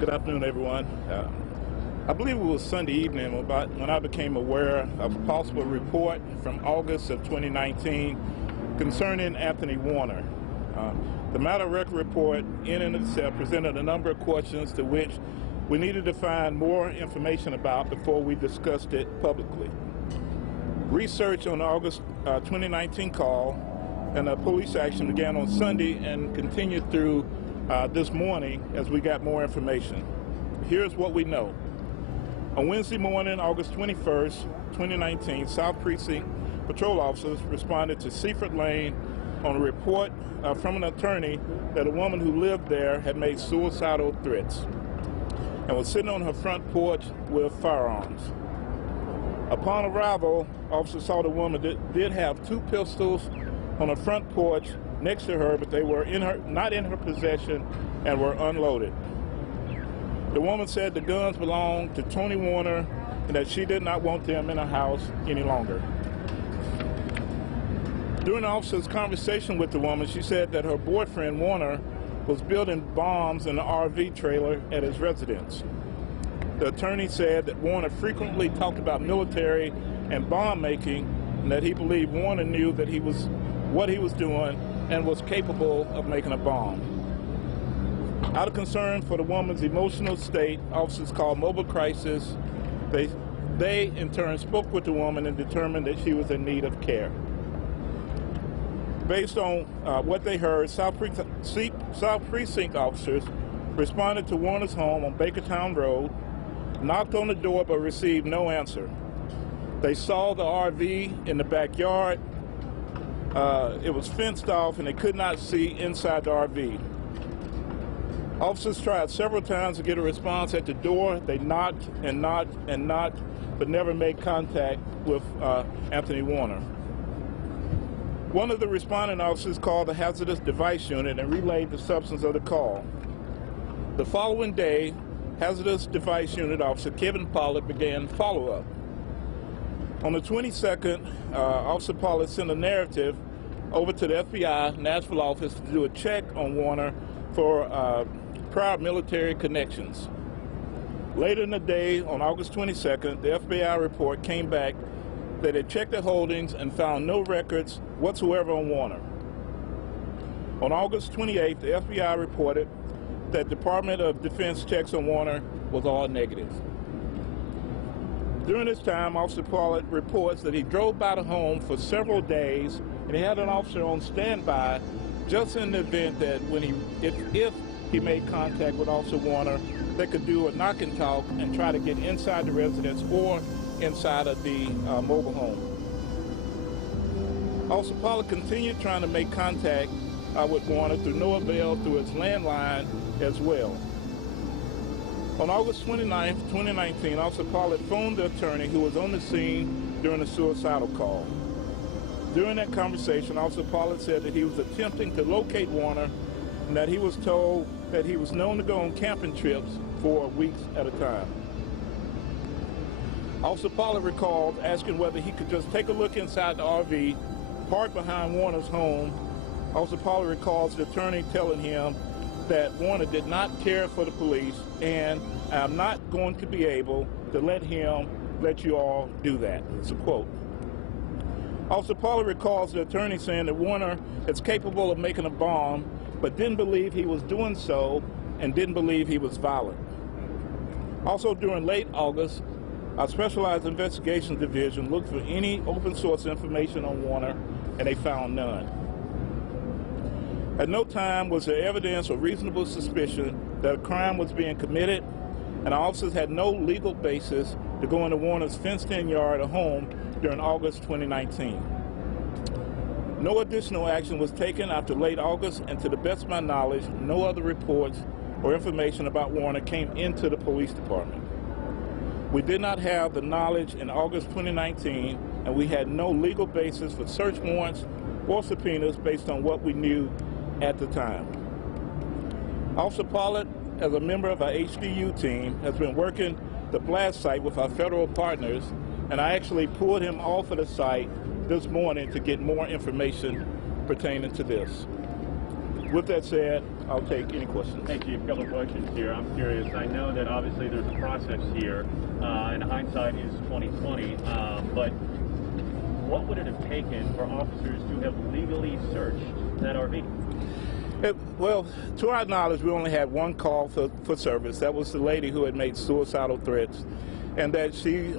Good afternoon, everyone. I believe it was Sunday evening when I became aware of a possible report from August of 2019 concerning Anthony Warner. The matter record report in and of itself presented a number of questions to which we needed to find more information about before we discussed it publicly. Research on the August 2019 call and police action began on Sunday and continued through this morning as we got more information. Here's what we know. On Wednesday morning, August 21st, 2019, South Precinct patrol officers responded to Seaford Lane on a report from an attorney that a woman who lived there had made suicidal threats and was sitting on her front porch with firearms. Upon arrival, officers saw the woman did have two pistols on her front porch next to her, but they were not in her possession and were unloaded. The woman said the guns belonged to Tony Warner and that she did not want them in her house any longer. During the officer's conversation with the woman, she said that her boyfriend Warner was building bombs in an RV trailer at his residence. The attorney said that Warner frequently talked about military and bomb making, and that he believed Warner knew that what he was doing and was capable of making a bomb. Out of concern for the woman's emotional state, officers called mobile crisis. They in turn spoke with the woman and determined that she was in need of care. Based on what they heard, South Precinct officers responded to Warner's home on Bakertown Road, knocked on the door but received no answer. They saw the RV in the backyard. It was fenced off and they could not see inside the RV. Officers tried several times to get a response at the door. They knocked and knocked and knocked, but never made contact with Anthony Warner. One of the responding officers called the hazardous device unit and relayed the substance of the call. The following day, hazardous device unit officer Kevin Pollard began follow-up. On the 22nd, Officer Pollard sent a narrative over to the FBI Nashville office to do a check on Warner for prior military connections. Later in the day, on August 22nd, the FBI report came back that it checked the holdings and found no records whatsoever on Warner. On August 28th, the FBI reported that Department of Defense checks on Warner was all negative. During this time, Officer Pollard reports that he drove by the home for several days and he had an officer on standby just in the event that if he made contact with Officer Warner, they could do a knock and talk and try to get inside the residence or inside of the mobile home. Officer Pollard continued trying to make contact with Warner through no avail through his landline as well. On August 29th, 2019, Officer Pollard phoned the attorney who was on the scene during the suicidal call. During that conversation, Officer Pollard said that he was attempting to locate Warner and that he was told that he was known to go on camping trips for weeks at a time. Officer Pollard recalled asking whether he could just take a look inside the RV parked behind Warner's home. Officer Pollard recalls the attorney telling him that Warner did not care for the police and I'm not going to be able to let you all do that. It's a quote. Officer Pollard recalls the attorney saying that Warner is capable of making a bomb, but didn't believe he was doing so and didn't believe he was violent. Also during late August, our Specialized Investigations Division looked for any open source information on Warner and they found none. At no time was there evidence or reasonable suspicion that a crime was being committed, and our officers had no legal basis to go into Warner's fenced-in yard or home during August 2019. No additional action was taken after late August, and to the best of my knowledge, no other reports or information about Warner came into the police department. We did not have the knowledge in August 2019, and we had no legal basis for search warrants or subpoenas based on what we knew at the time. Officer Pollard, as a member of our HDU team, has been working the blast site with our federal partners, and I actually pulled him off of the site this morning to get more information pertaining to this. with that said, I'll take any questions. Hey, Chief, a couple of questions here. I'm curious. I know that obviously there's a process here, and hindsight is 2020. But what would it have taken for officers to have legally searched that RV? Well, to our knowledge, we only had one call for service. That was the lady who had made suicidal threats, and that she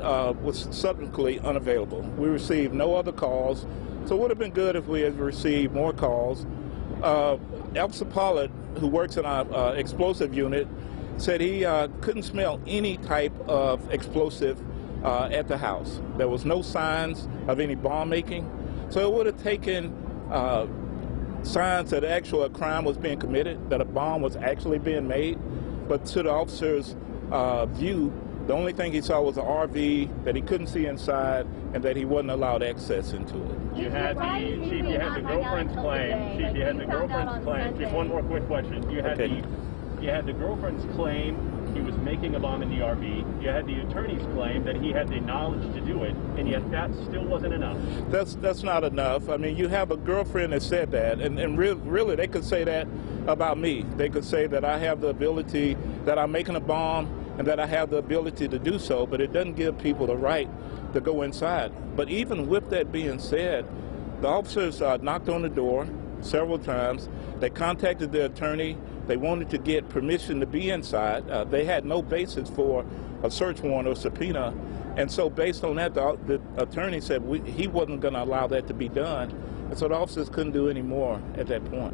was subsequently unavailable. We received no other calls, so it would have been good if we had received more calls. Officer Pollard, who works in our explosive unit, said he couldn't smell any type of explosive at the house. There was no signs of any bomb making, so it would have taken signs that actual crime was being committed, that a bomb was actually being made. But to the officer's view, the only thing he saw was an RV that he couldn't see inside and that he wasn't allowed access into it. You had the Chief, you had the girlfriend's claim. Chief, you had the girlfriend's claim. Chief, one more quick question. You had the girlfriend's claim he was making a bomb in the RV. You had the attorney's claim that he had the knowledge to do it, and yet that still wasn't enough. That's not enough. I mean, you have a girlfriend that said that, and really they could say that about me. They could say that I have the ability, that I'm making a bomb, and that I have the ability to do so, but it doesn't give people the right to go inside. But even with that being said, the officers knocked on the door several times. They contacted the attorney. They wanted to get permission to be inside. They had no basis for a search warrant or subpoena. And so based on that, the attorney said he wasn't going to allow that to be done. And so the officers couldn't do any more at that point.